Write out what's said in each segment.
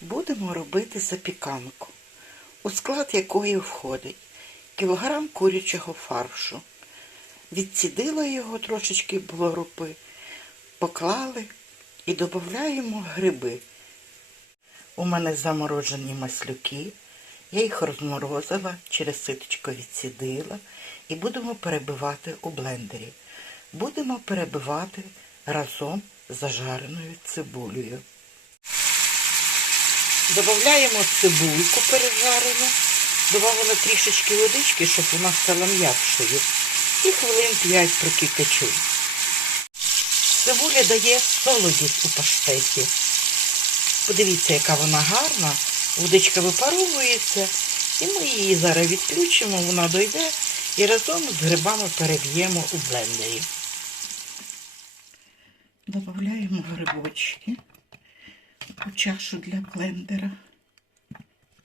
Будемо робити запіканку, у склад якої входить кілограм курячого фаршу. Відцідила його трошечки блорупи, поклали і додаємо гриби. У мене заморожені маслюки. Я їх розморозила, через ситочко відцідила і будемо перебивати у блендері. Будемо перебивати разом з зажареною цибулею. Додаємо цибульку пережарену, додавала трішечки водички, щоб вона стала м'якшою. І хвилин 5 прокипячу. Цибуля дає солодість у паштеті. Подивіться, яка вона гарна. Водичка випаровується, і ми її зараз відключимо, вона дойде і разом з грибами переб'ємо у блендері. Додаємо грибочки у чашу для блендера.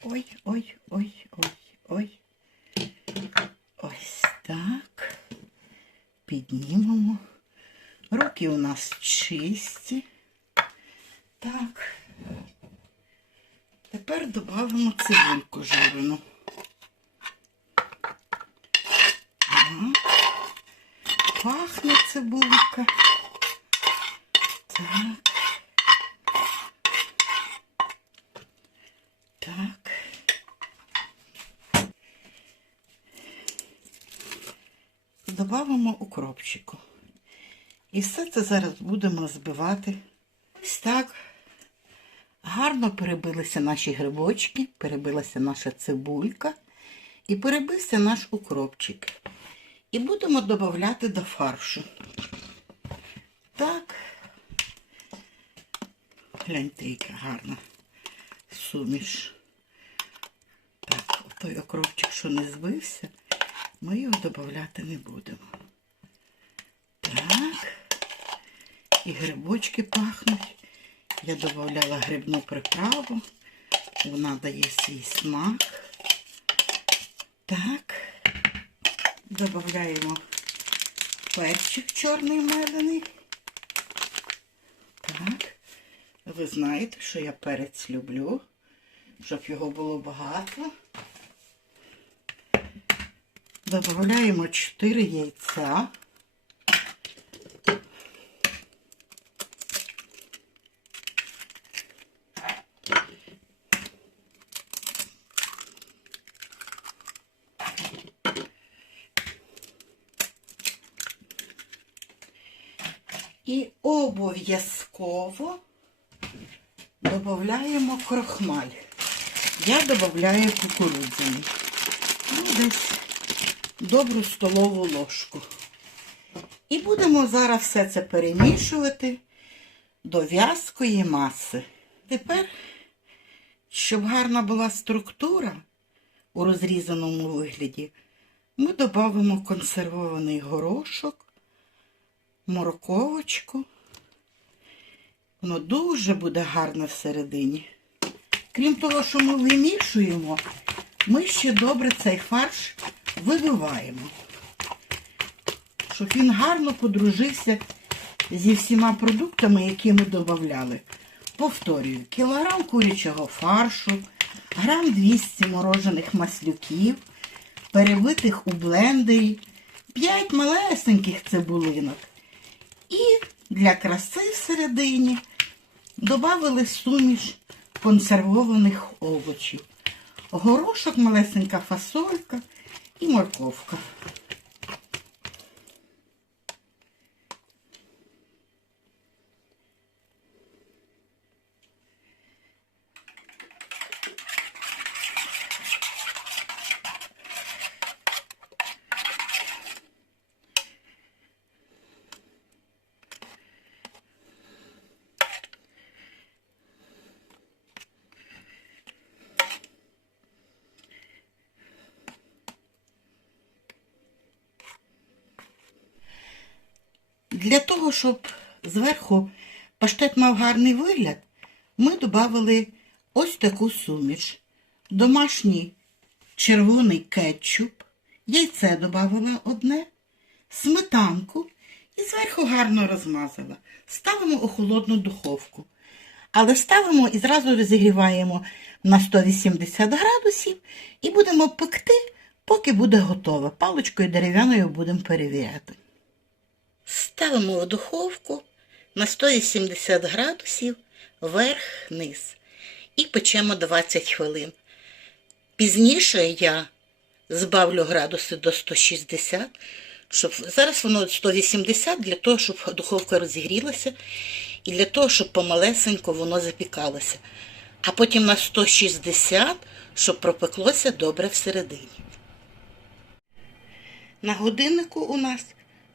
Ой, ой, ой, ой, ой. Ось так. Піднімемо. Руки у нас чисті. Так. Тепер додамо цибульку жарену. Пахне цибулька. Так. Добавимо укропчику. І все це зараз будемо збивати. Ось так. Гарно перебилися наші грибочки, перебилася наша цибулька і перебився наш укропчик. І будемо додавати до фаршу. Так. Гляньте, яка гарна суміш. Так, той окропчик, що не збився, ми його додавати не будемо. Так. І грибочки пахнуть. Я додавала грибну приправу. Вона дає свій смак. Так. Додаємо перчик чорний мелений. Так. Ви знаєте, що я перець люблю, щоб його було багато. Додаємо 4 яйця. І обов'язково додаємо крохмаль. Я додаю кукурудзяний. Ну, десь добру столову ложку. І будемо зараз все це перемішувати до в'язкої маси. Тепер, щоб гарна була структура у розрізаному вигляді, ми додамо консервований горошок морковочку. Воно дуже буде гарне всередині. Крім того, що ми вимішуємо, ми ще добре цей фарш вибиваємо, щоб він гарно подружився зі всіма продуктами, які ми додавали. Повторюю, кілограм курячого фаршу, грам 200 морожених маслюків, перебитих у блендері, 5 малесеньких цибулинок. І для краси всередині додали суміш консервованих овочів. Горошок, малесенька фасолька і морковка. Для того, щоб зверху паштет мав гарний вигляд, ми додали ось таку суміш. Домашній червоний кетчуп, яйце додавала одне, сметанку і зверху гарно розмазала. Ставимо у холодну духовку. Але ставимо і зразу розігріваємо на 180 градусів і будемо пекти, поки буде готове. Паличкою дерев'яною будемо перевіряти. Ставимо в духовку на 180 градусів вверх-вниз і печемо 20 хвилин. Пізніше я збавлю градуси до 160, щоб зараз воно 180 для того, щоб духовка розігрілася і для того, щоб помалесенько воно запікалося. А потім на 160, щоб пропеклося добре всередині. На годиннику у нас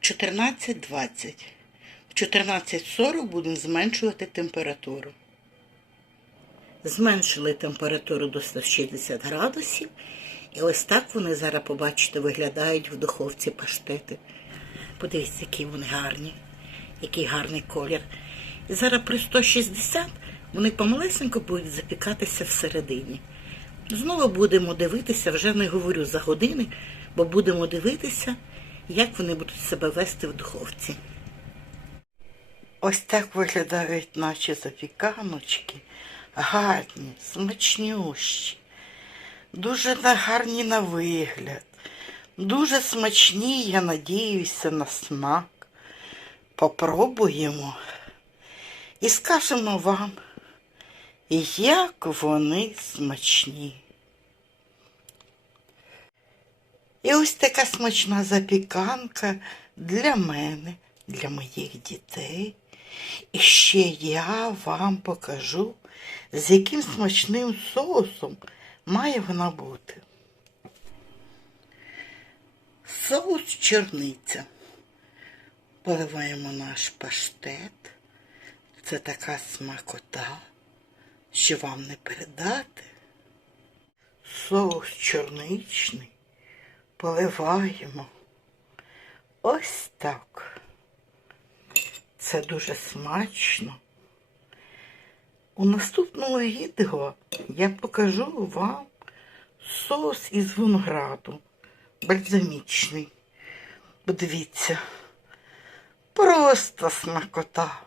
14.20. В 14.40 будемо зменшувати температуру. Зменшили температуру до 160 градусів. І ось так вони зараз, побачите, виглядають в духовці паштети. Подивіться, які вони гарні, який гарний колір. І зараз при 160 вони помалесенько будуть запікатися всередині. Знову будемо дивитися, вже не говорю за години, бо будемо дивитися, як вони будуть себе вести в духовці. Ось так виглядають наші запіканочки. Гарні, смачнющі, дуже гарні на вигляд, дуже смачні, я надіюся, на смак. Попробуємо і скажемо вам, як вони смачні. І ось така смачна запіканка для мене, для моїх дітей. І ще я вам покажу, з яким смачним соусом має вона бути. Соус чорниця. Поливаємо наш паштет. Це така смакота, що вам не передати. Соус чорничний поливаємо. Ось так. Це дуже смачно. У наступному відео я покажу вам соус із винограду. Бальзамічний. Подивіться. Просто смакота.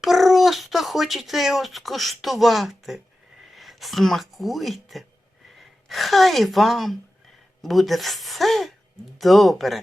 Просто хочеться його скуштувати. Смакуйте. Хай вам буде все добре.